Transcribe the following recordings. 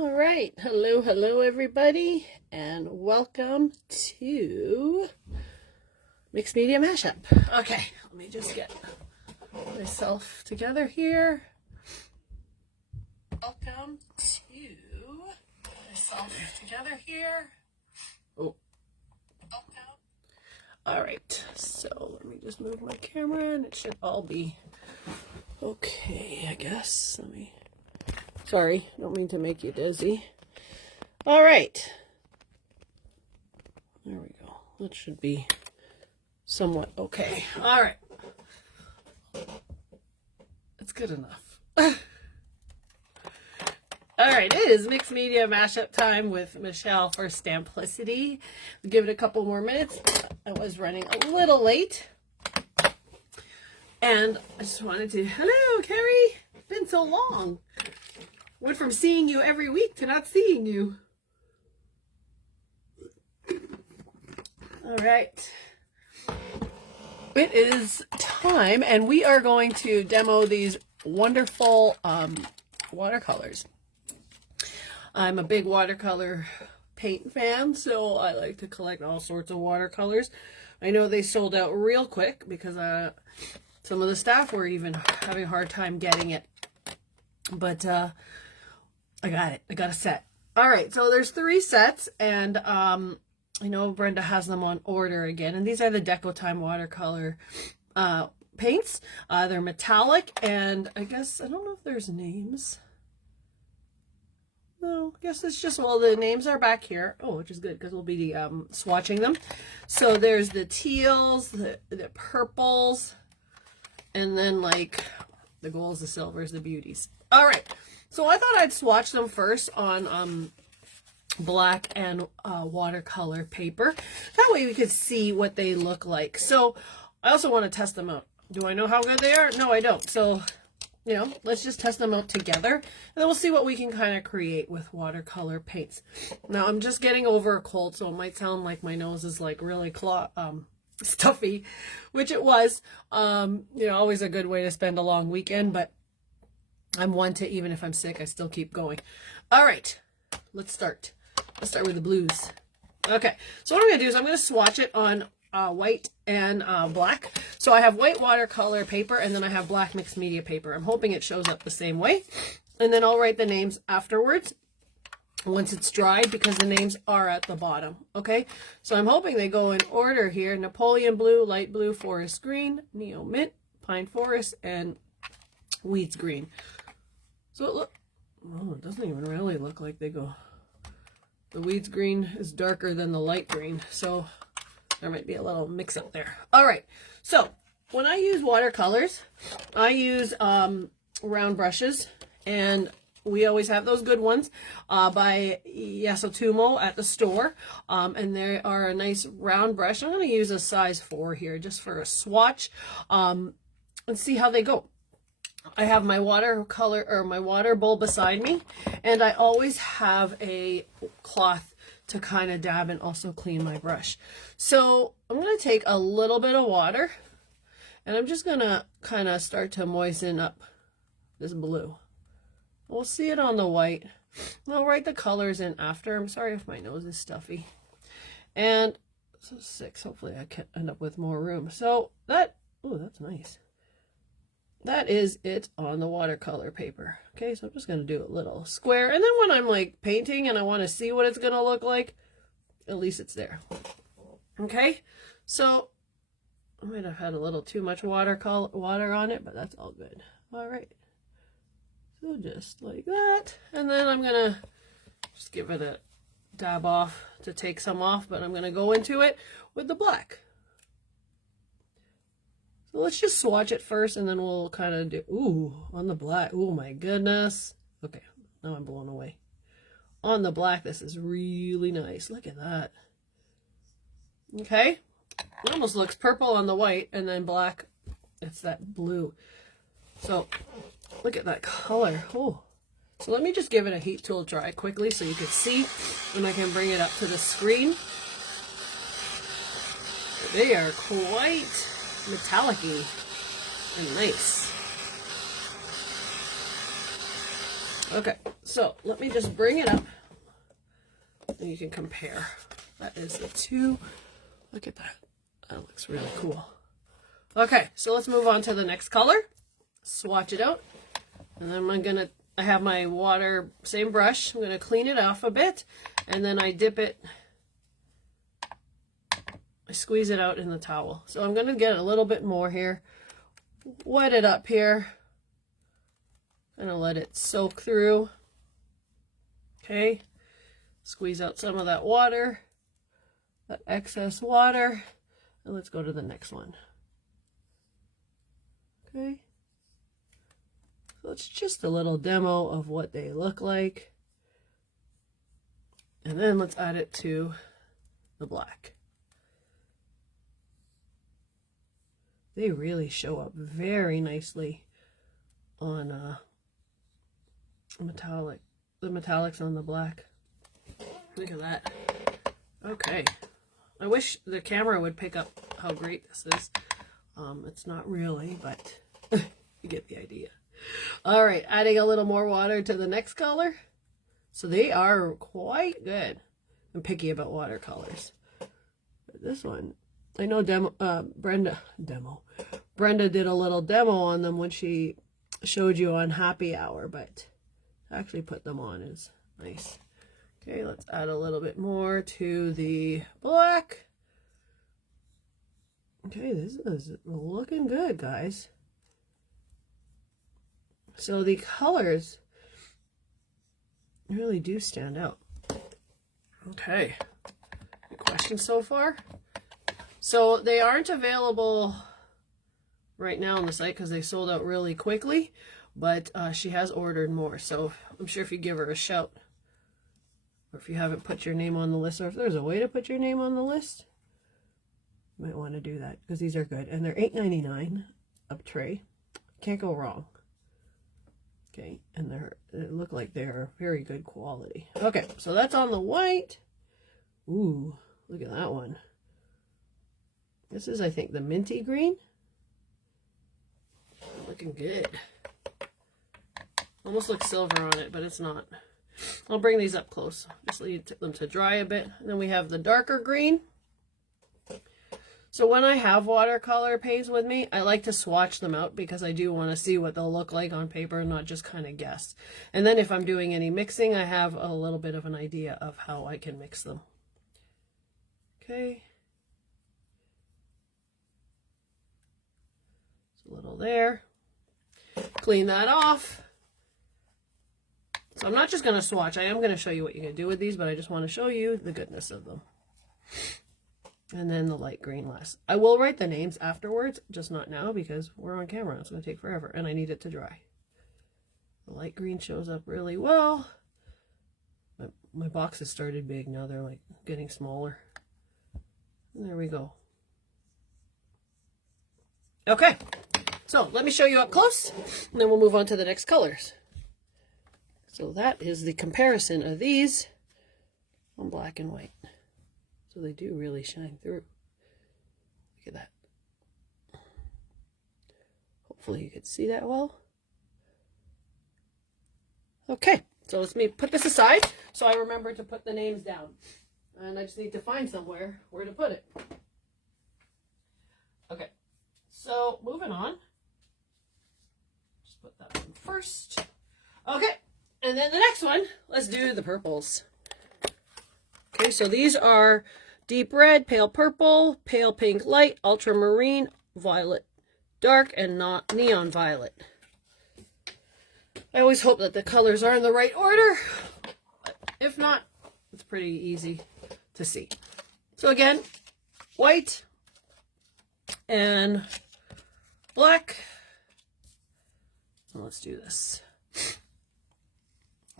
All right, hello everybody, and welcome to Mixed Media Mashup. Okay, let me just get myself together here. Welcome to myself together here. Oh, welcome. All right, so let me just move my camera, and it should all be okay, I guess. Sorry, don't mean to make you dizzy. All right. There we go. That should be somewhat okay. All right. That's good enough. All right, it is Mixed Media Mashup time with Michelle for Stamplicity. We'll give it a couple more minutes. I was running a little late. And I just wanted to... Hello, Carrie. It's been so long. Went from seeing you every week to not seeing you. All right. It is time, and we are going to demo these wonderful watercolors. I'm a big watercolor paint fan, so I like to collect all sorts of watercolors. I know they sold out real quick because some of the staff were even having a hard time getting it. But I got it. I got a set. All right, so there's 3 sets, and I know Brenda has them on order again. And these are the DecoTime watercolor paints. They're metallic, and I guess, I don't know if there's names. No, I guess it's just, well, the names are back here. Oh, which is good because we'll be swatching them. So there's the teals, the purples, and then like the golds, the silvers, the beauties. All right. So I thought I'd swatch them first on black and watercolor paper. That way we could see what they look like. So I also want to test them out. Do I know how good they are? No, I don't. So, you know, let's just test them out together. And then we'll see what we can kind of create with watercolor paints. Now, I'm just getting over a cold, so it might sound like my nose is like really stuffy, which it was. You know, always a good way to spend a long weekend, but I'm one to, even if I'm sick, I still keep going. All right, let's start. Let's start with the blues. Okay, so what I'm going to do is I'm going to swatch it on white and black. So I have white watercolor paper, and then I have black mixed media paper. I'm hoping it shows up the same way. And then I'll write the names afterwards once it's dried, because the names are at the bottom. Okay, so I'm hoping they go in order here. Napoleon blue, light blue, forest green, neo mint, pine forest, and weeds green. So it doesn't even really look like they go. The weeds green is darker than the light green, so there might be a little mix up there. All right, so when I use watercolors, I use round brushes, and we always have those good ones by Yasotumo at the store, and they are a nice round brush. I'm going to use a size 4 here just for a swatch and see how they go. I have my watercolor, or my water bowl beside me, and I always have a cloth to kind of dab and also clean my brush. So I'm going to take a little bit of water, and I'm just going to kind of start to moisten up this blue. We'll see it on the white. I'll write the colors in after. I'm sorry if my nose is stuffy. And so 6, hopefully I can end up with more room. So that, oh, that's nice. That is it on the watercolor paper. Okay, so I'm just going to do a little square. And then when I'm like painting and I want to see what it's going to look like, at least it's there. Okay, so I might have had a little too much water on it, but that's all good. All right, so just like that. And then I'm going to just give it a dab off to take some off, but I'm going to go into it with the black. So let's just swatch it first, and then we'll kind of do, ooh, on the black. Oh my goodness. Okay, now I'm blown away. On the black, this is really nice. Look at that. Okay, it almost looks purple on the white, and then black, it's that blue. So look at that color. Oh, so let me just give it a heat tool dry quickly so you can see, and I can bring it up to the screen. They are quite metallic-y and nice. Okay, so let me just bring it up and you can compare. That is the two. Look at that. That looks really cool. Okay, so let's move on to the next color. Swatch it out. And then I have my water, same brush. I'm going to clean it off a bit. And then I dip it. I squeeze it out in the towel. So I'm going to get a little bit more here. Wet it up here. Gonna let it soak through. Okay. Squeeze out some of that water. That excess water. And let's go to the next one. Okay. So it's just a little demo of what they look like. And then let's add it to the black. They really show up very nicely on the metallics on the black. Look at that. Okay. I wish the camera would pick up how great this is. It's not really, but you get the idea. All right, adding a little more water to the next color. So they are quite good. I'm picky about watercolors. But this one, I know Brenda did a little demo on them when she showed you on Happy Hour, but to actually put them on is nice. Okay, let's add a little bit more to the black. Okay, this is looking good, guys. So the colors really do stand out. Okay, any questions so far? So they aren't available right now on the site because they sold out really quickly, but she has ordered more. So I'm sure if you give her a shout, or if you haven't put your name on the list, or if there's a way to put your name on the list, you might want to do that because these are good. And they're $8.99 a tray. Can't go wrong. Okay, and they look like they're very good quality. Okay, so that's on the white. Ooh, look at that one. This is, I think, the minty green. Looking good. Almost looks silver on it, but it's not. I'll bring these up close. Just leave them to dry a bit. And then we have the darker green. So when I have watercolor paints with me, I like to swatch them out because I do want to see what they'll look like on paper and not just kind of guess. And then if I'm doing any mixing, I have a little bit of an idea of how I can mix them. Okay. Just a little there. Clean that off. So I'm not just going to swatch. I am going to show you what you can do with these, but I just want to show you the goodness of them. And then the light green last. I will write the names afterwards, just not now because we're on camera. It's going to take forever and I need it to dry. The light green shows up really well. My boxes started big. Now they're like getting smaller. And there we go. Okay. So let me show you up close and then we'll move on to the next colors. So that is the comparison of these on black and white. So they do really shine through. Look at that. Hopefully you could see that well. Okay, so let me put this aside so I remember to put the names down. And I just need to find somewhere where to put it. Okay, so moving on. Just put that one first. Okay, and then the next one, let's do the purples. Okay, so these are deep red, pale purple, pale pink light, ultramarine, violet dark, and not neon violet. I always hope that the colors are in the right order. If not, it's pretty easy to see. So again, white and black. Well, let's do this.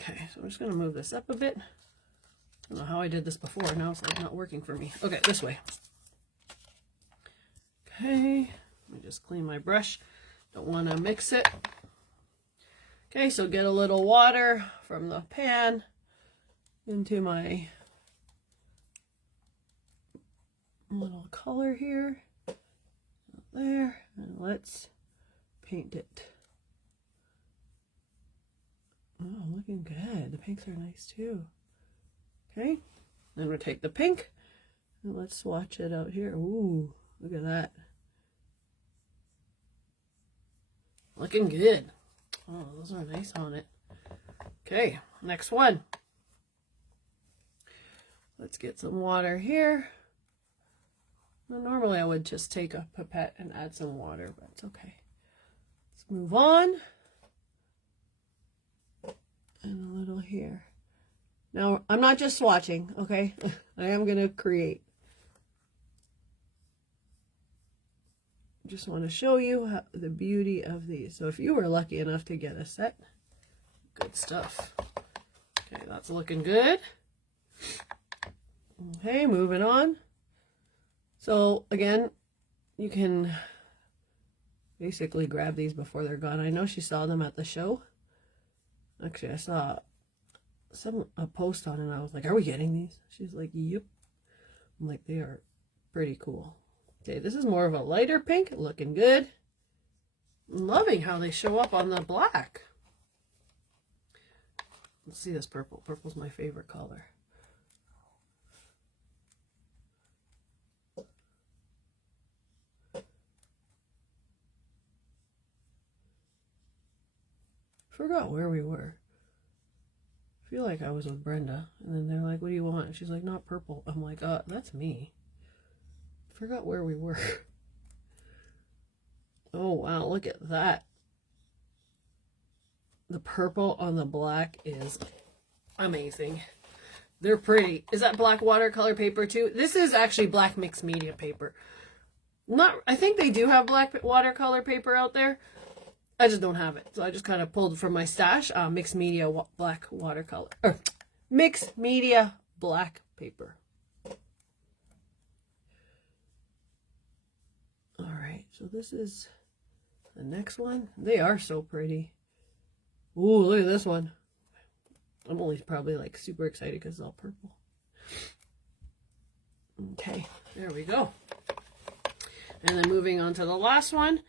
Okay, so I'm just going to move this up a bit. I don't know how I did this before. Now it's like not working for me. Okay, this way. Okay, let me just clean my brush. Don't want to mix it. Okay, so get a little water from the pan into my little color here. There, and let's paint it. Oh, looking good. The pinks are nice too. Okay, then we'll take the pink and let's swatch it out here. Ooh, look at that. Looking good. Oh, those are nice on it. Okay, next one. Let's get some water here. Well, normally I would just take a pipette and add some water, but it's okay. Let's move on. And a little here. Now, I'm not just swatching, okay? I am going to create. Just want to show you the beauty of these. So if you were lucky enough to get a set, good stuff. Okay, that's looking good. Okay, moving on. So again, you can basically grab these before they're gone. I know she saw them at the show. Actually, I saw a post on it and I was like, are we getting these? She's like, yep. I'm like, they are pretty cool. Okay, this is more of a lighter pink, looking good. I'm loving how they show up on the black. Let's see this purple. Purple's my favorite color. Forgot where we were. I feel like I was with Brenda, and then they're like, what do you want? And she's like, not purple. I'm like, that's me. Forgot where we were. Oh wow, look at that. The purple on the black is amazing. They're pretty. Is that black watercolor paper too? This is actually black mixed media paper. I think they do have black watercolor paper out there. I just don't have it. So I just kind of pulled from my stash mixed media black watercolor. Or mixed media black paper. Alright, so this is the next one. They are so pretty. Ooh, look at this one. I'm only probably like super excited because it's all purple. Okay, there we go. And then moving on to the last one.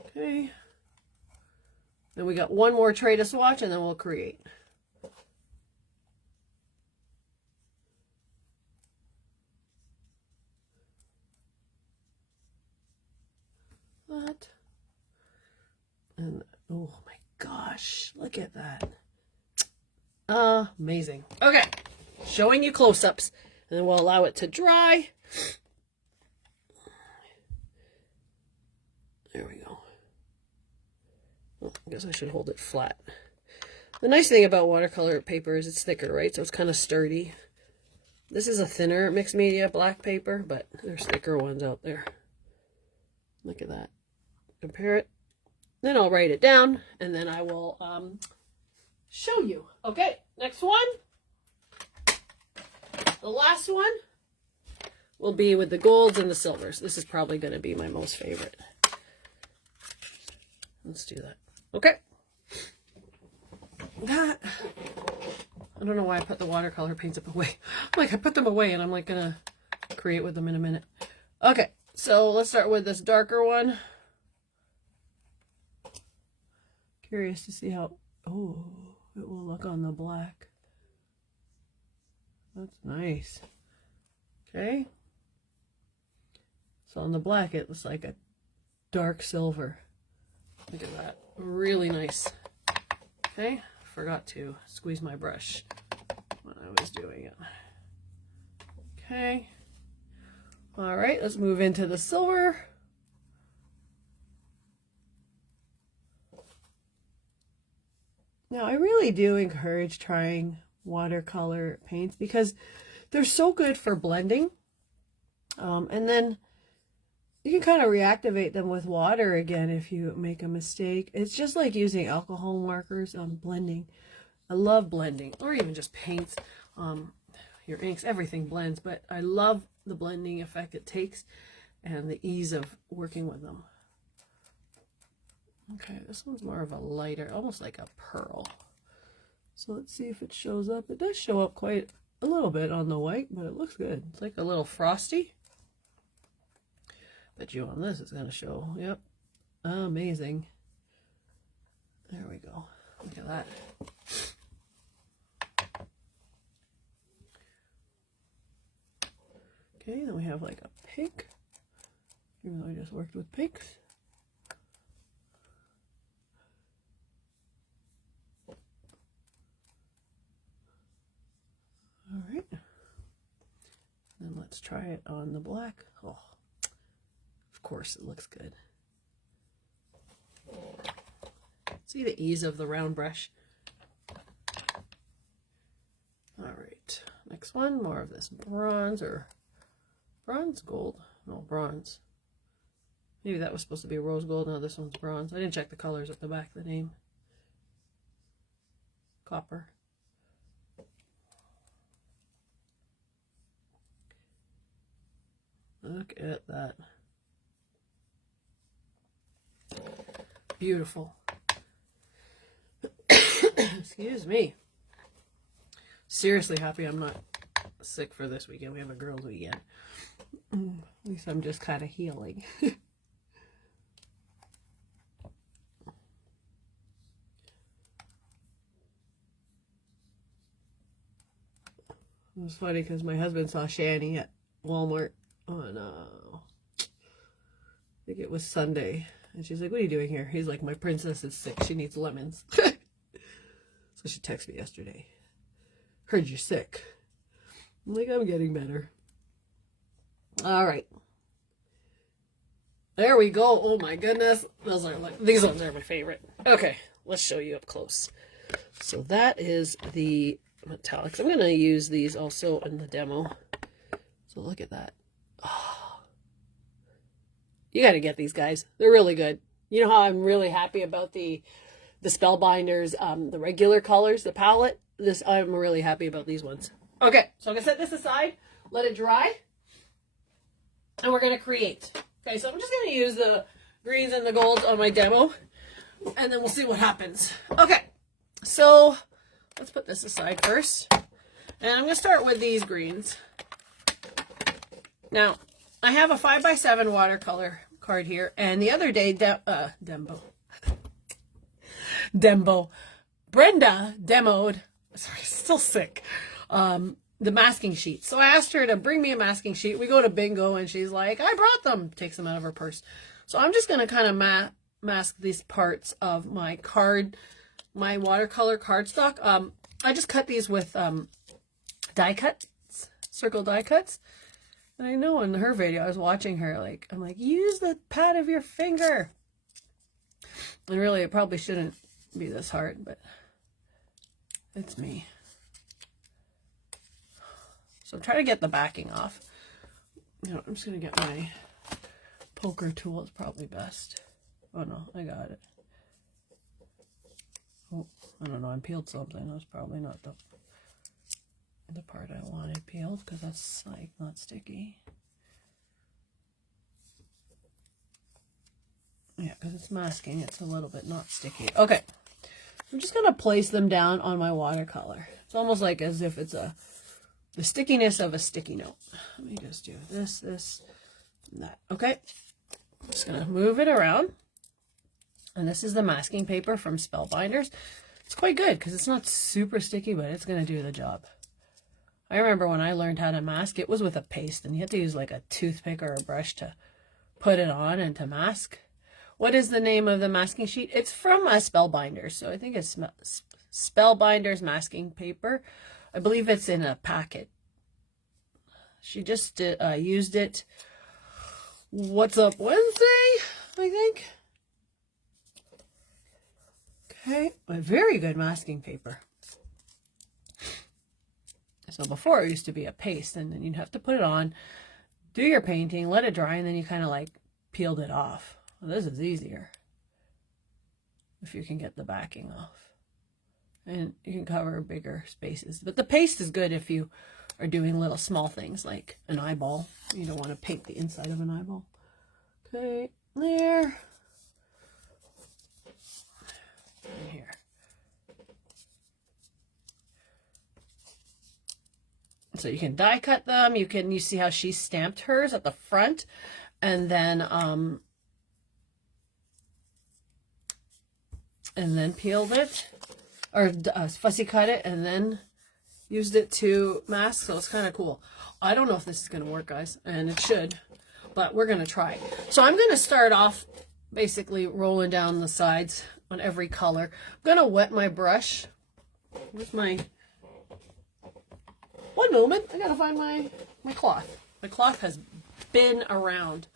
Okay. Then we got one more tray to swatch and then we'll create. That. And oh my gosh, look at that. Amazing. Okay, showing you close-ups and then we'll allow it to dry. There we go. Oh, I guess I should hold it flat. The nice thing about watercolor paper is it's thicker, right? So it's kind of sturdy. This is a thinner mixed media black paper, but there's thicker ones out there. Look at that. Compare it. Then I'll write it down and then I will show you. Okay, next one. The last one will be with the golds and the silvers. This is probably going to be my most favorite. Let's do that. Okay. That. I don't know why I put the watercolor paints up away. Like I put them away and I'm like going to create with them in a minute. Okay, so let's start with this darker one. Curious to see how, oh, it will look on the black. That's nice. Okay. So on the black, it looks like a dark silver. Look at that. Really nice. Okay. Forgot to squeeze my brush when I was doing it. Okay. All right, let's move into the silver. Now, I really do encourage trying watercolor paints because they're so good for blending. And then you can kind of reactivate them with water again if you make a mistake. It's just like using alcohol markers on blending. I love blending, or even just paints. Your inks, everything blends, but I love the blending effect it takes and the ease of working with them. Okay, this one's more of a lighter, almost like a pearl. So let's see if it shows up. It does show up quite a little bit on the white, but it looks good. It's like a little frosty. Bet you on this it's going to show. Yep. Amazing. There we go. Look at that. Okay, then we have like a pink, even though I just worked with pinks. All right. Then let's try it on the black. Oh, of course it looks good. See the ease of the round brush? All right, next one, more of this bronze or bronze gold. No, bronze. Maybe that was supposed to be rose gold. No, this one's bronze. I didn't check the colors at the back of the name. Copper. Look at that. Beautiful. Excuse me. Seriously happy I'm not sick for this weekend. We have a girls' weekend. At least I'm just kind of healing. It was funny because my husband saw Shani at Walmart on, I think it was Sunday. And she's like, what are you doing here? He's like, my princess is sick. She needs lemons. So she texted me yesterday. Heard you're sick. I'm like, I'm getting better. All right. There we go. Oh my goodness. Those are like, these ones are my favorite. Okay, let's show you up close. So that is the metallics. I'm going to use these also in the demo. So look at that. Oh. You got to get these, guys. They're really good. You know how I'm really happy about the Spellbinders, the regular colors, the palette? I'm really happy about these ones. Okay, so I'm going to set this aside, let it dry, and we're going to create. Okay, so I'm just going to use the greens and the golds on my demo, and then we'll see what happens. Okay, so let's put this aside first. And I'm going to start with these greens. Now, I have a 5x7 watercolor card here, and the other day, Brenda demoed, sorry, still sick, the masking sheet. So I asked her to bring me a masking sheet. We go to bingo, and she's like, I brought them. Takes them out of her purse. So I'm just going to kind of mask these parts of my card, my watercolor cardstock. I just cut these with die cuts, circle die cuts. And I know in her video, I was watching her, like, I'm like, use the pad of your finger. And really, it probably shouldn't be this hard, but it's me. So I'm trying to get the backing off. You know, I'm just going to get my poker tool. It's probably best. Oh, no, I got it. Oh, I don't know. I peeled something. That was probably not the part I wanted peeled, because that's like not sticky. Yeah, because it's masking, it's a little bit not sticky. Okay, I'm just gonna place them down on my watercolor. It's almost like as if it's the stickiness of a sticky note. Let me just do this, and that. Okay, I'm just gonna move it around. And this is the masking paper from Spellbinders. It's quite good because it's not super sticky, but it's gonna do the job. I remember when I learned how to mask, it was with a paste, and you had to use like a toothpick or a brush to put it on and to mask. What is the name of the masking sheet? It's from Spellbinders, so I think it's Spellbinders masking paper. I believe it's in a packet. She just used it. What's up Wednesday, I think. Okay, a very good masking paper. So before it used to be a paste, and then you'd have to put it on, do your painting, let it dry, and then you kind of like peeled it off. Well, this is easier if you can get the backing off. And you can cover bigger spaces. But the paste is good if you are doing little small things like an eyeball. You don't want to paint the inside of an eyeball. Okay, there. And here. So you can die cut them. You see how she stamped hers at the front, and then and then peeled it, or fussy cut it, and then used it to mask, so it's kind of cool. I don't know if this is going to work, guys, and it should, but we're going to try. So I'm going to start off basically rolling down the sides on every color. I'm going to wet my brush. Where's my... One moment, I got to find my cloth. My cloth has been around.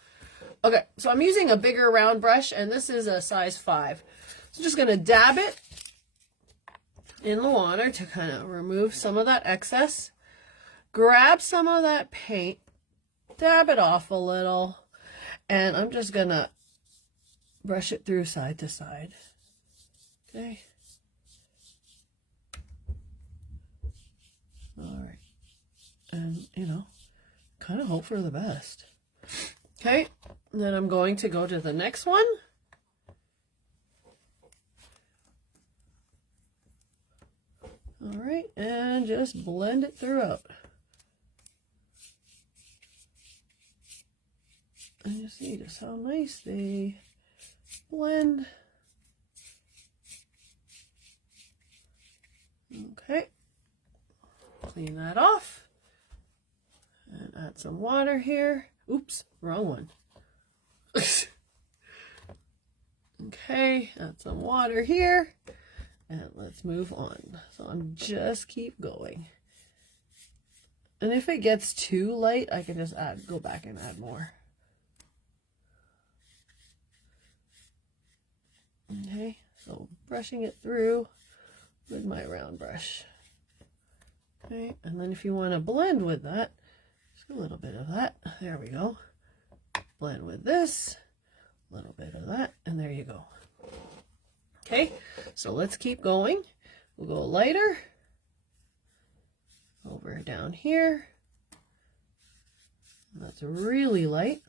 Okay, so I'm using a bigger round brush, and this is a size 5. So I'm just going to dab it in the water to kind of remove some of that excess. Grab some of that paint, dab it off a little, and I'm just going to brush it through side to side. Okay. All right. And, you know, kind of hope for the best. Okay. And then I'm going to go to the next one. All right. And just blend it throughout. And you see just how nice they blend. Okay. Clean that off. And add some water here. Oops, wrong one. Okay, add some water here. And let's move on. So I'm just keep going. And if it gets too light, I can just go back and add more. Okay, so brushing it through with my round brush. Okay, and then if you want to blend with that, just a little bit of that. There we go. Blend with this, a little bit of that, and there you go. Okay, so let's keep going. We'll go lighter. Over down here. That's really light.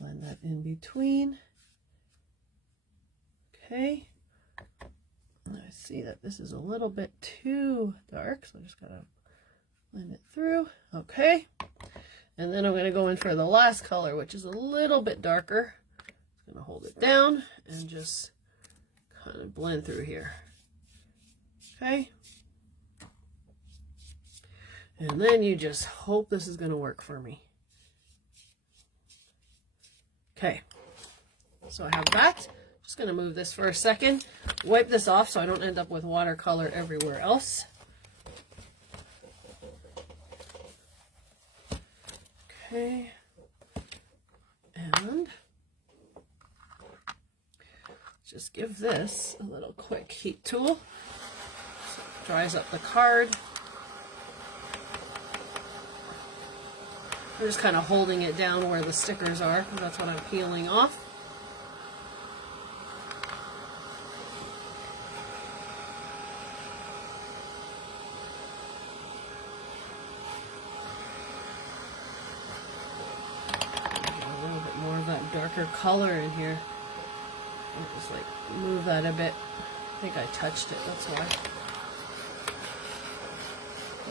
Blend that in between. Okay. I see that this is a little bit too dark, so I just gotta blend it through. Okay. And then I'm gonna go in for the last color, which is a little bit darker. I'm gonna hold it down and just kind of blend through here. Okay. And then you just hope this is gonna work for me. Okay. So I have that. Just going to move this for a second, wipe this off so I don't end up with watercolor everywhere else. Okay, and just give this a little quick heat tool so it dries up the card. I'm just kind of holding it down where the stickers are, because that's what I'm peeling off. Darker color in here. I'll just like move that a bit. I think I touched it, that's why.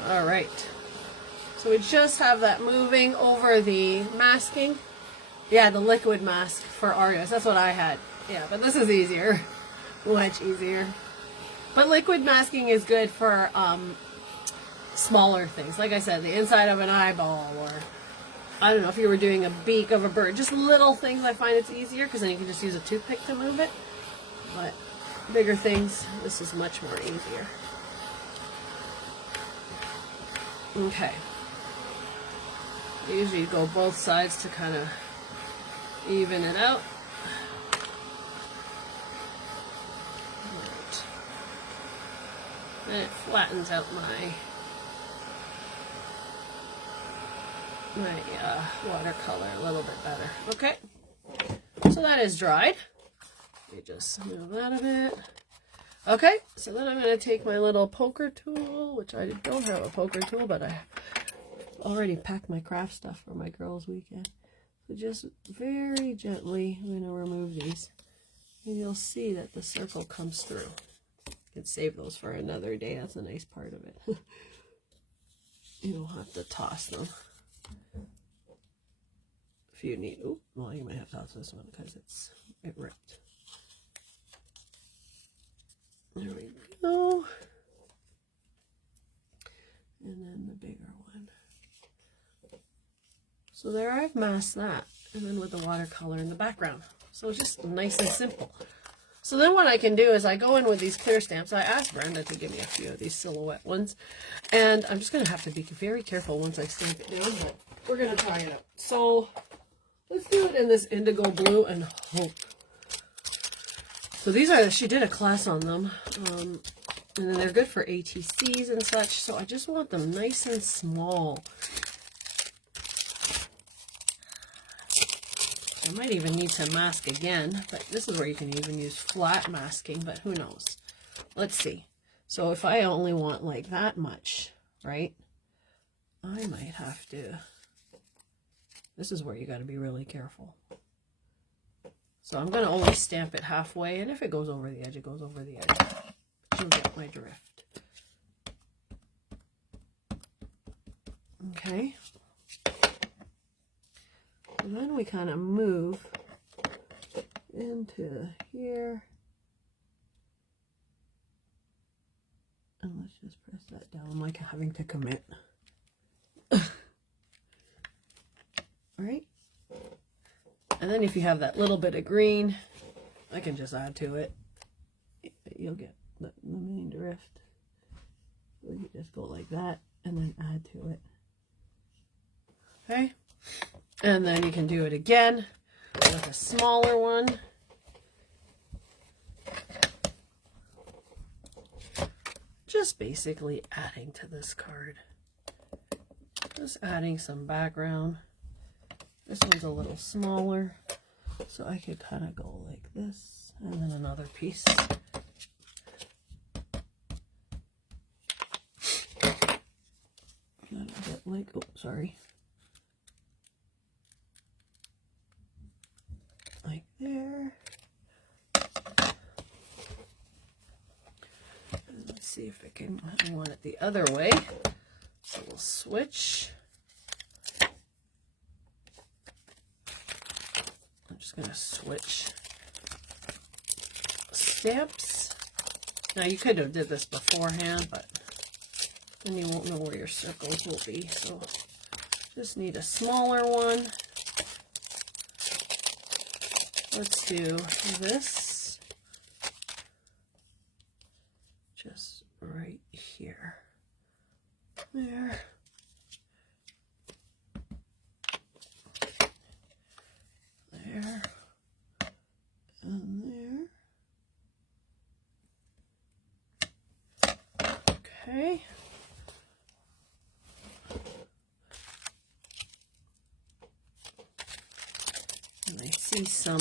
All right. So we just have that moving over the masking. Yeah, the liquid mask for Argos. That's what I had. Yeah, but this is easier. Much easier. But liquid masking is good for smaller things. Like I said, the inside of an eyeball, or I don't know, if you were doing a beak of a bird, just little things. I find it's easier because then you can just use a toothpick to move it. But bigger things, this is much more easier. Okay. Usually you go both sides to kind of even it out. Right. And it flattens out my watercolor a little bit better. Okay, so that is dried. You just move that a bit. Okay, so then I'm going to take my little poker tool, which I don't have a poker tool, but I already packed my craft stuff for my girls' weekend. So just very gently, I'm going to remove these, and you'll see that the circle comes through. You can save those for another day. That's a nice part of it. You don't have to toss them. If you need, oh, well, you might have to toss this one because it ripped. There we go. And then the bigger one. So there I've masked that. And then with the watercolor in the background. So it's just nice and simple. So then what I can do is I go in with these clear stamps. I asked Brenda to give me a few of these silhouette ones. And I'm just going to have to be very careful once I stamp it down. But we're going to try it out. So let's do it in this indigo blue and hope. So these are, she did a class on them. And then they're good for ATCs and such. So I just want them nice and small. I might even need to mask again, but this is where you can even use flat masking, but who knows. Let's see. So if I only want like that much, right, I might have to, this is where you got to be really careful. So I'm going to only stamp it halfway, and if it goes over the edge, it goes over the edge. You'll get my drift. Okay. And then we kind of move into here. And let's just press that down. I'm like having to commit. Right? And then if you have that little bit of green, I can just add to it. You'll get the main drift. So you just go like that and then add to it. Okay? And then you can do it again with a smaller one. Just basically adding to this card. Just adding some background. This one's a little smaller, so I could kind of go like this, and then another piece. A bit like, oh, sorry. Like there. And let's see if I want it the other way. So we'll switch. I'm just going to switch stamps. Now you could have did this beforehand, but then you won't know where your circles will be. So just need a smaller one. Let's do this just right here. There. There. And there. Okay. And I see some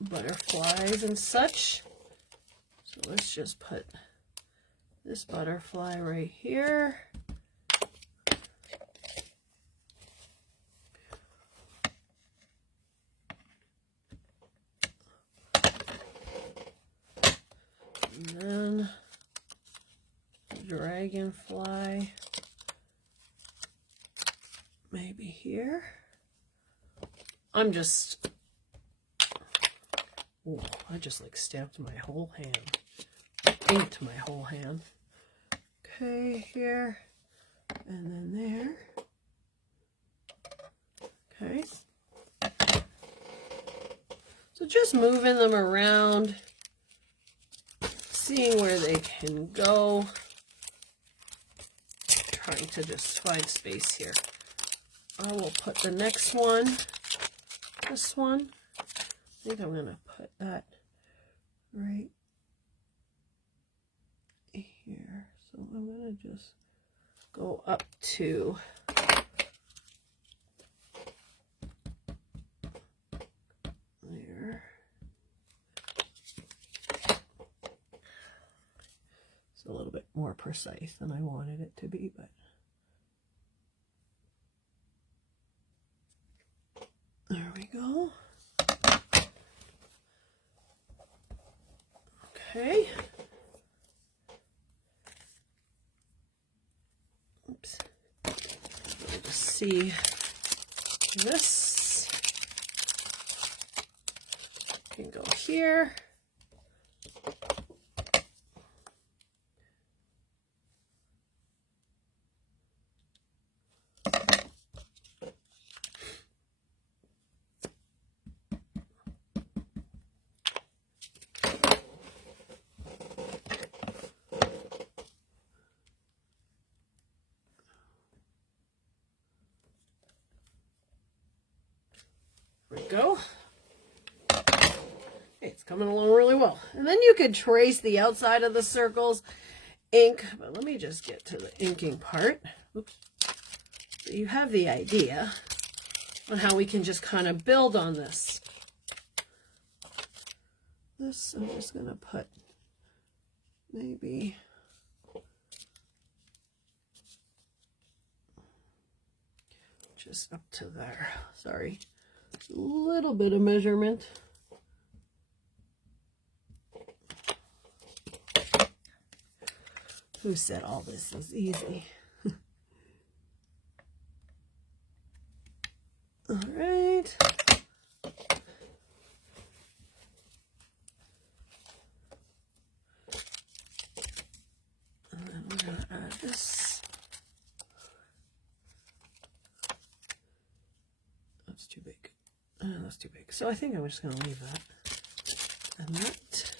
butterflies and such. So let's just put this butterfly right here. And then the dragonfly maybe here. I'm just, oh, I just like stamped my whole hand, inked my whole hand. Okay, here, and then there. Okay. So just moving them around, seeing where they can go, trying to just find space here. I will put the next one, this one, I think I'm going to put that right here. So I'm going to just go up to there. It's a little bit more precise than I wanted it to be, but there we go. Okay. Oops. Let me just see this. Can go here. There we go. Okay, it's coming along really well. And then you could trace the outside of the circles, ink, but let me just get to the inking part. Oops. So you have the idea on how we can just kind of build on this. This I'm just going to put maybe just up to there. Sorry, it's a little bit of measurement. Who said all this is easy? All right. And then we're going to add this. That's too big. That's too big. So I think I'm just going to leave that. And that.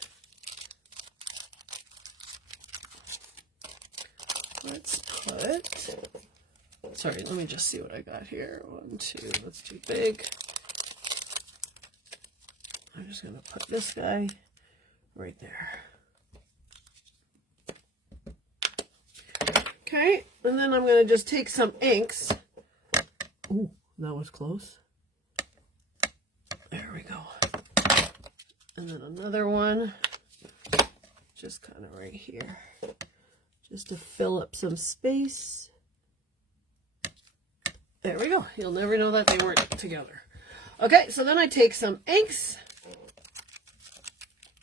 Let's put, sorry, let me just see what I got here. 1, 2, that's too big. I'm just going to put this guy right there. Okay, and then I'm going to just take some inks. Ooh, that was close. There we go. And then another one, just kind of right here. Just to fill up some space. There we go. You'll never know that they weren't together. Okay, so then I take some inks.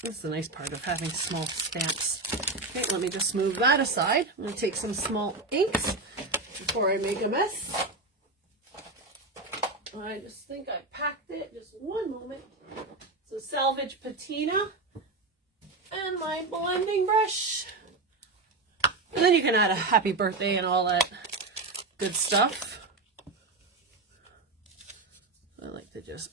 That's the nice part of having small stamps. Okay, let me just move that aside. I'm going to take some small inks before I make a mess. I just think I packed it. Just one moment. So salvage patina and my blending brush. And then you can add a happy birthday and all that good stuff. I like to just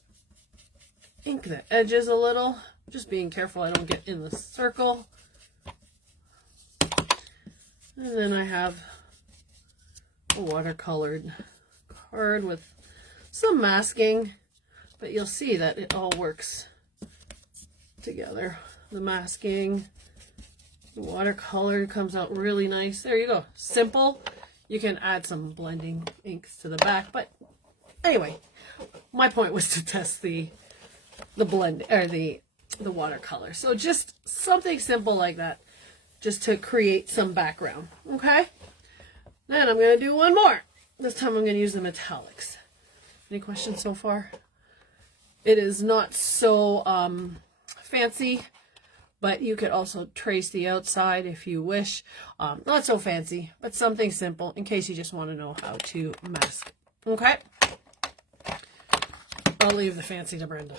ink the edges a little. Just being careful I don't get in the circle. And then I have a watercolored card with some masking. But you'll see that it all works together. The masking. The watercolor comes out really nice. There you go. Simple. You can add some blending inks to the back. But anyway, my point was to test the blend or the watercolor. So just something simple like that, just to create some background. Okay. Then I'm going to do one more. This time I'm going to use the metallics. Any questions so far? It is not so fancy. But you could also trace the outside if you wish. Not so fancy, but something simple in case you just want to know how to mask. Okay? I'll leave the fancy to Brenda.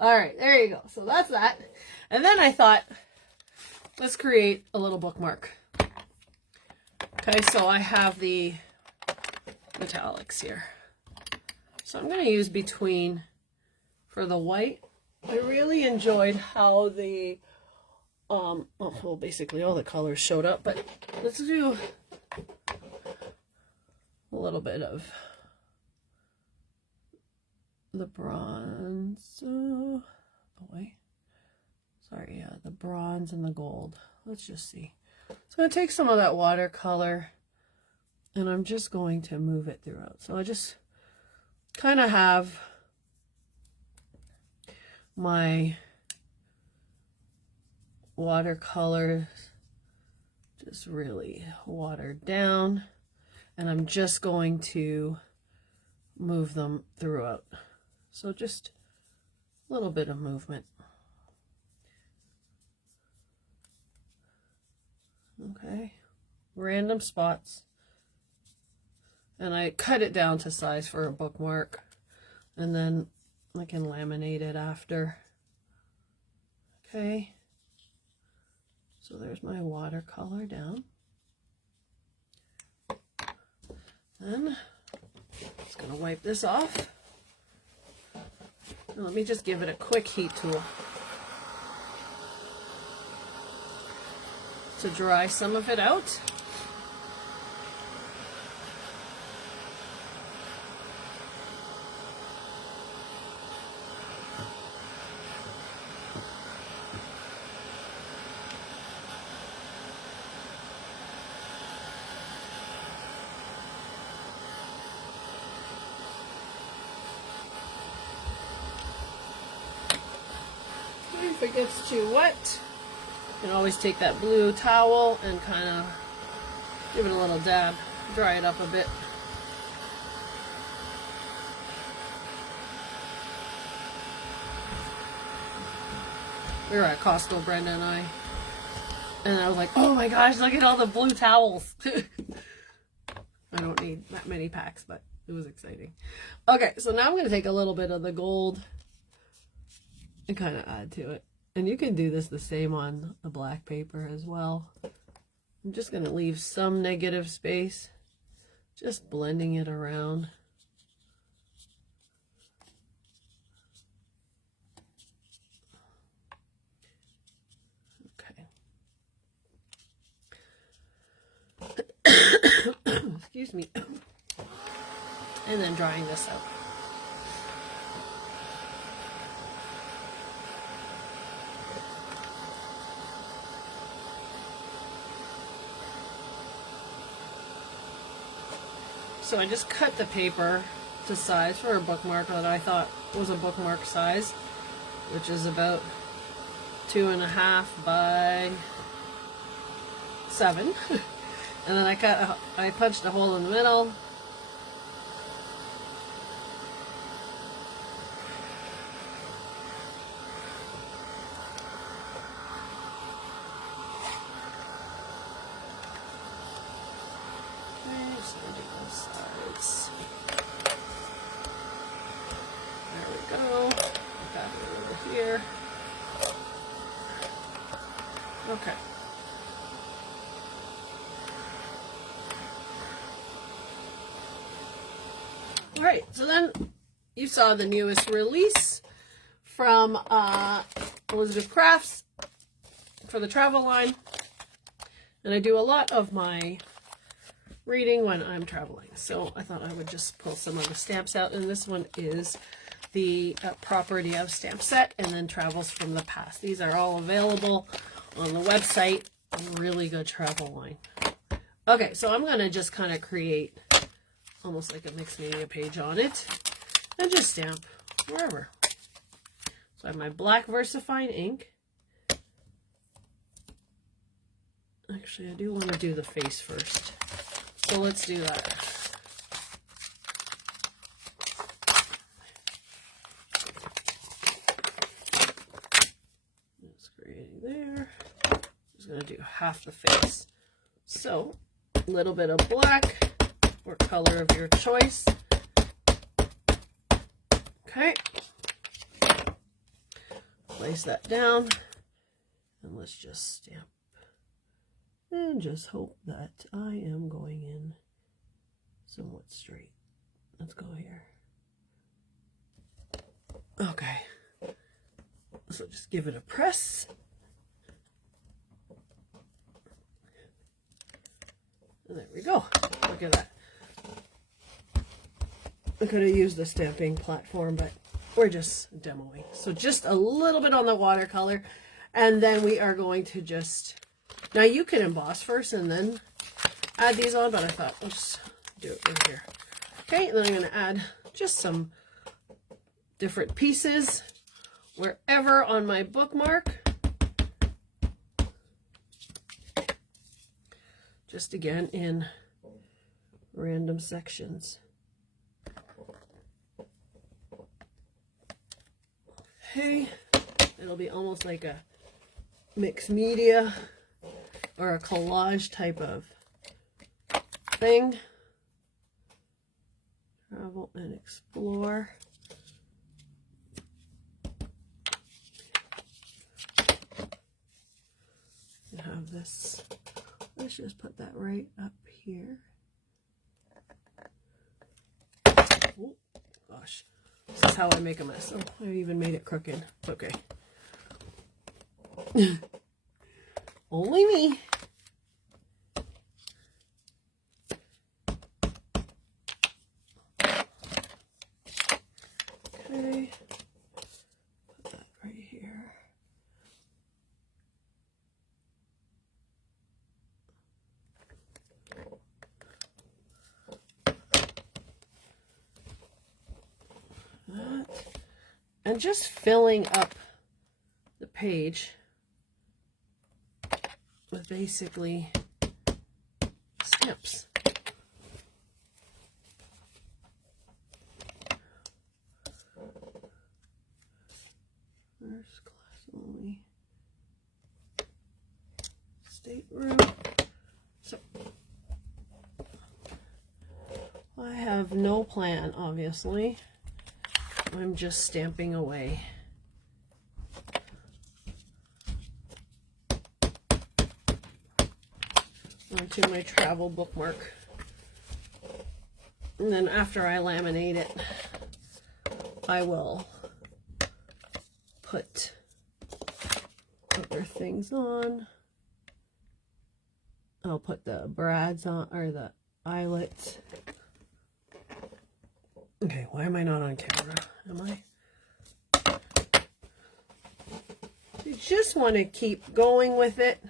All right, there you go. So that's that. And then I thought, let's create a little bookmark. Okay, so I have the metallics here. So I'm going to use between for the white. I really enjoyed how the, well, basically all the colors showed up, but let's do a little bit of the bronze, the bronze and the gold. Let's just see. So I'm going to take some of that watercolor and I'm just going to move it throughout. So I just kind of have my watercolors just really watered down, and I'm just going to move them throughout. So just a little bit of movement. Okay, random spots. And I cut it down to size for a bookmark, and then I can laminate it after. Okay, so there's my watercolor down. Then just gonna wipe this off. And let me just give it a quick heat tool to dry some of it out. if it gets too wet, you can always take that blue towel and kind of give it a little dab, dry it up a bit. We were at Costco, Brenda and I was like, oh my gosh, look at all the blue towels. I don't need that many packs, but it was exciting. Okay, so now I'm going to take a little bit of the gold and kind of add to it. And you can do this the same on the black paper as well. I'm just going to leave some negative space, just blending it around. Excuse me. And then drying this out. So I just cut the paper to size for a bookmark that I thought was a bookmark size, which is about 2.5 by 7. And then I punched a hole in the middle. Okay, just gonna do both sides. There we go. Put that over here. Okay. All right, so then you saw the newest release from Elizabeth Crafts for the travel line. And I do a lot of my reading when I'm traveling. So I thought I would just pull some of the stamps out. And this one is the Property of Stamp Set and then Travels from the Past. These are all available on the website. Really good travel line. Okay, so I'm going to just kind of create almost like a mixed media page on it and just stamp wherever. So I have my black VersaFine ink. Actually, I do want to do the face first, so let's do that. Just creating there. Just going to do half the face. So a little bit of black or color of your choice. Okay. Place that down and let's just stamp and just hope that I am going in somewhat straight. Let's go here. Okay. So just give it a press. And there we go. Look at that. I could have used the stamping platform, but we're just demoing. So just a little bit on the watercolor, and then we are going to just, now you can emboss first and then add these on, but I thought let's do it right here. Okay, and then I'm going to add just some different pieces wherever on my bookmark. Just again in random sections. Okay, it'll be almost like a mixed media or a collage type of thing. Travel and explore. You have this. Let's just put that right up here. Oh gosh, this is how I make a mess. Oh, I even made it crooked. Okay. Only me. Okay. Put that right here. That. And just filling up the page with basically stamps. First class only. Stateroom. So I have no plan, obviously. I'm just stamping away. Onto my travel bookmark. And then after I laminate it, I will put other things on. I'll put the brads on, or the eyelets. Okay, why am I not on camera? Am I? You just want to keep going with it.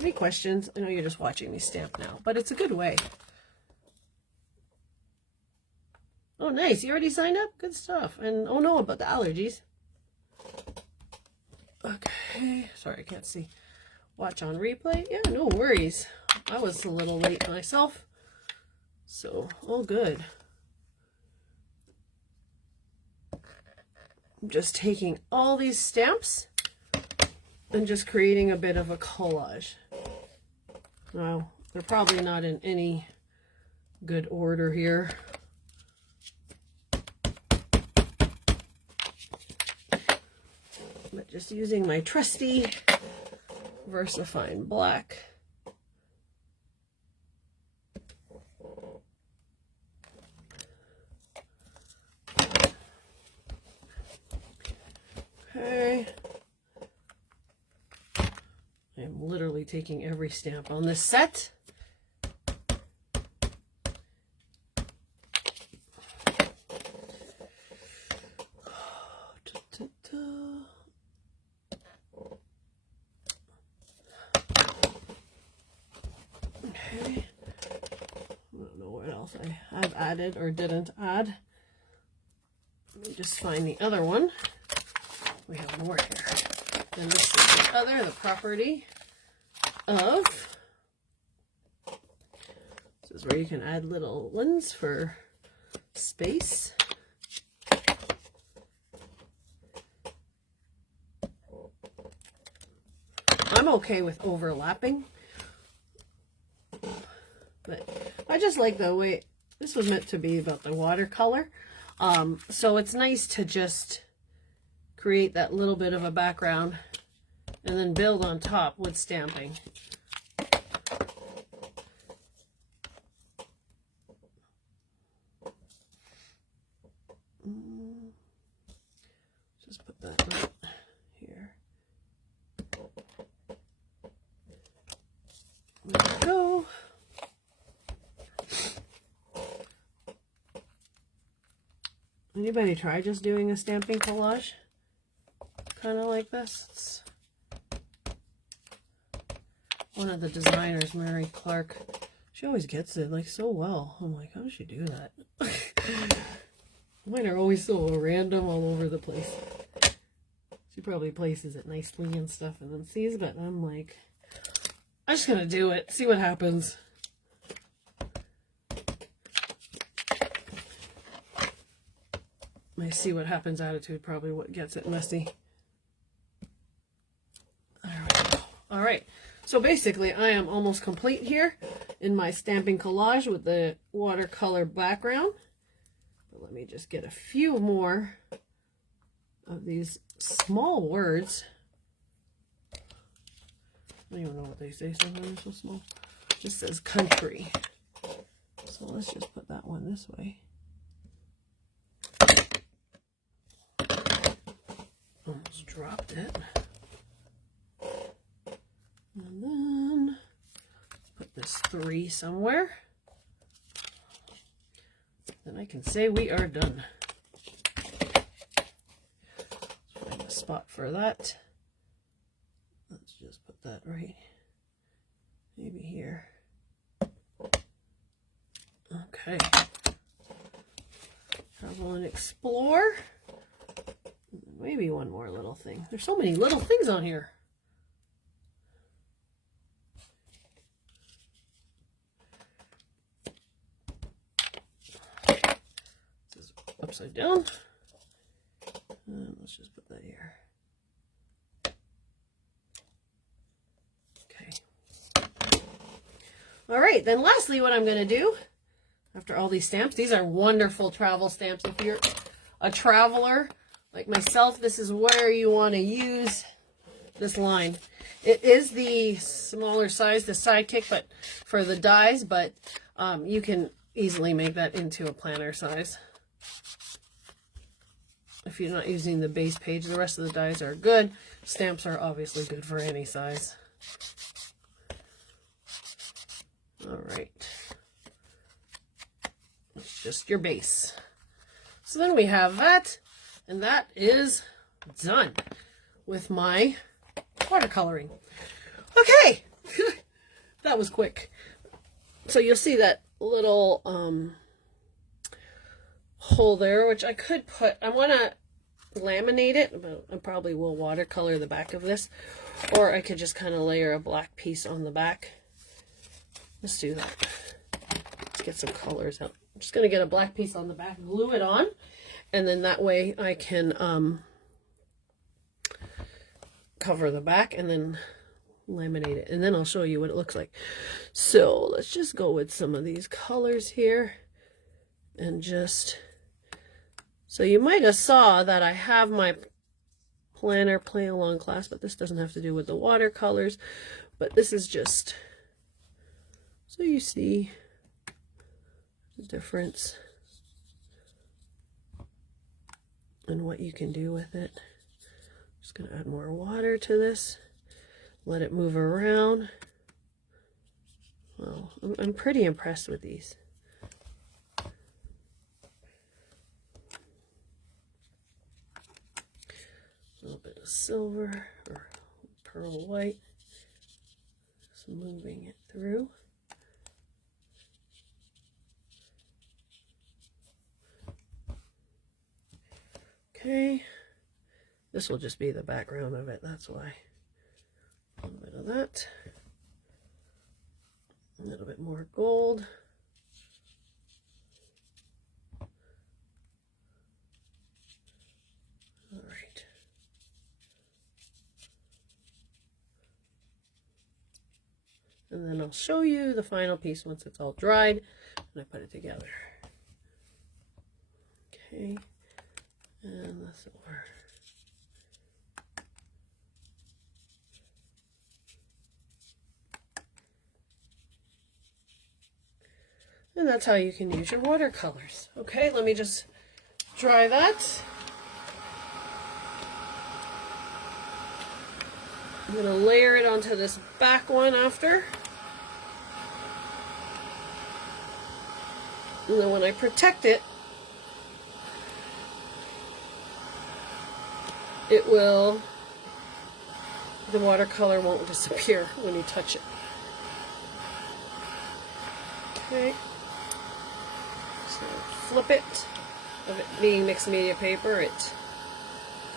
Any questions? I know you're just watching me stamp now, but it's a good way. Oh, nice. You already signed up? Good stuff. And oh no, about the allergies. Okay. Sorry, I can't see. Watch on replay. Yeah, no worries. I was a little late myself. So, all good. I'm just taking all these stamps and just creating a bit of a collage. Now, they're probably not in any good order here. But just using my trusty VersaFine black. Okay. I'm literally taking every stamp on this set. Okay. I don't know what else I have added or didn't add. Let me just find the other one. We have more here. And this is the other, the property of, this is where you can add little ones for space. I'm okay with overlapping, but I just like the way, this was meant to be about the watercolor. So it's nice to just create that little bit of a background and then build on top with stamping. Just put that right here. There we go. Anybody try just doing a stamping collage? Kind of like this. It's one of the designers, Mary Clark. She always gets it like so well. I'm like, how does she do that? Mine are always so random all over the place. She probably places it nicely and stuff and then sees, but I'm like, I'm just gonna do it, see what happens. My see what happens attitude probably what gets it messy. There we go. All right, so basically I am almost complete here in my stamping collage with the watercolor background. But let me just get a few more of these small words. I don't even know what they say, sometimes they're so small. It just says country. So let's just put that one this way. Almost dropped it. And then put this 3 somewhere. Then I can say we are done. Let's find a spot for that. Let's just put that right maybe here. Okay. Travel and explore. maybe one more little thing. There's so many little things on here. This is upside down. And let's just put that here. Okay. All right, then lastly, what I'm going to do after all these stamps, these are wonderful travel stamps. If you're a traveler like myself, this is where you want to use this line. It is the smaller size, the Sidekick, but for the dies, but you can easily make that into a planner size. If you're not using the base page, the rest of the dies are good. Stamps are obviously good for any size. All right. It's just your base. So then we have that, and that is done with my watercoloring. Okay, that was quick. So you'll see that little hole there, which I could put, I want to laminate it, but I probably will watercolor the back of this, or I could just kind of layer a black piece on the back. Let's do that. Let's get some colors out. I'm just going to get a black piece on the back, glue it on, and then that way I can cover the back and then laminate it, and then I'll show you what it looks like. So let's just go with some of these colors here, and just, so you might have saw that I have my planner play along class, but this doesn't have to do with the watercolors, but this is just so you see the difference and what you can do with it. Just going to add more water to this, let it move around. Well, I'm pretty impressed with these. A little bit of silver or pearl white, just moving it through. Okay, this will just be the background of it, that's why. A little bit of that, a little bit more gold. All right. And then I'll show you the final piece once it's all dried and I put it together. Okay. And the silver. And that's how you can use your watercolors. Okay, let me just dry that. I'm going to layer it onto this back one after. And then when I protect it, it will, the watercolor won't disappear when you touch it. Okay, so flip it. Of it being mixed media paper, it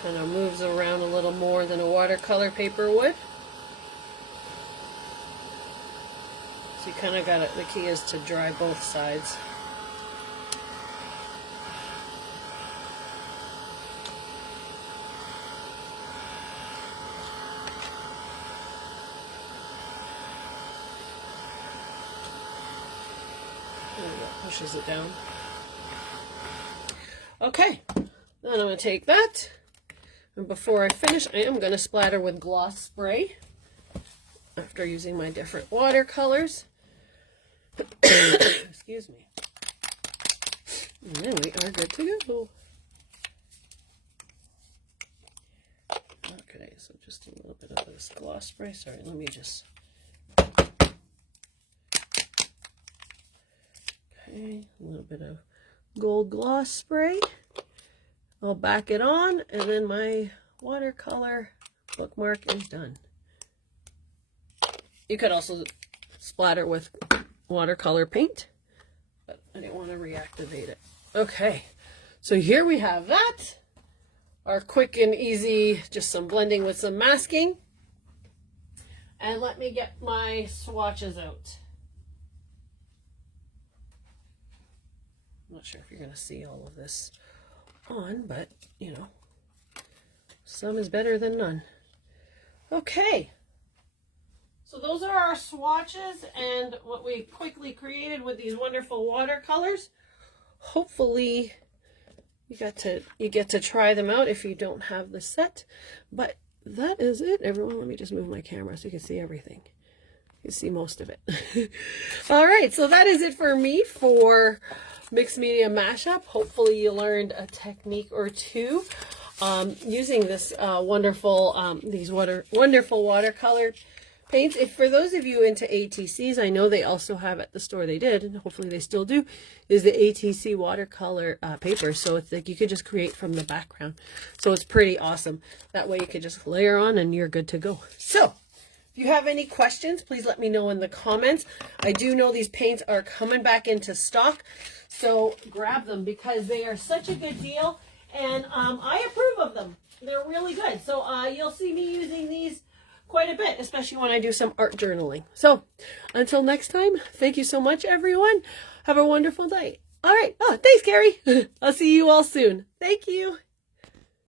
kind of moves around a little more than a watercolor paper would. So you kind of got it, the key is to dry both sides. Pushes it down. Okay, then I'm going to take that, and before I finish, I am going to splatter with gloss spray after using my different watercolors. Excuse me. And then we are good to go. Okay, so just a little bit of this gloss spray. Sorry, let me just... Okay, a little bit of gold gloss spray. I'll back it on, and then my watercolor bookmark is done. You could also splatter with watercolor paint, but I didn't want to reactivate it. Okay, so here we have that. are quick and easy, just some blending with some masking. And let me get my swatches out. I'm not sure if you're going to see all of this on, but you know, some is better than none. Okay. So those are our swatches and what we quickly created with these wonderful watercolors. Hopefully you get to try them out if you don't have the set. But that is it, everyone. Let me just move my camera so you can see everything. You see most of it. All right, so that is it for me for mixed media mashup. Hopefully you learned a technique or two using this these wonderful watercolor paints. If for those of you into ATCs, I know they also have at the store, they did, and hopefully they still do, is the ATC watercolor paper. So it's like you could just create from the background. So it's pretty awesome. That way you could just layer on and you're good to go. So if you have any questions, please let me know in the comments. I do know these paints are coming back into stock, so grab them because they are such a good deal, and I approve of them. They're really good. So you'll see me using these quite a bit, especially when I do some art journaling. So until next time, thank you so much, everyone. Have a wonderful day. All right. Oh, thanks, Carrie. I'll see you all soon. Thank you.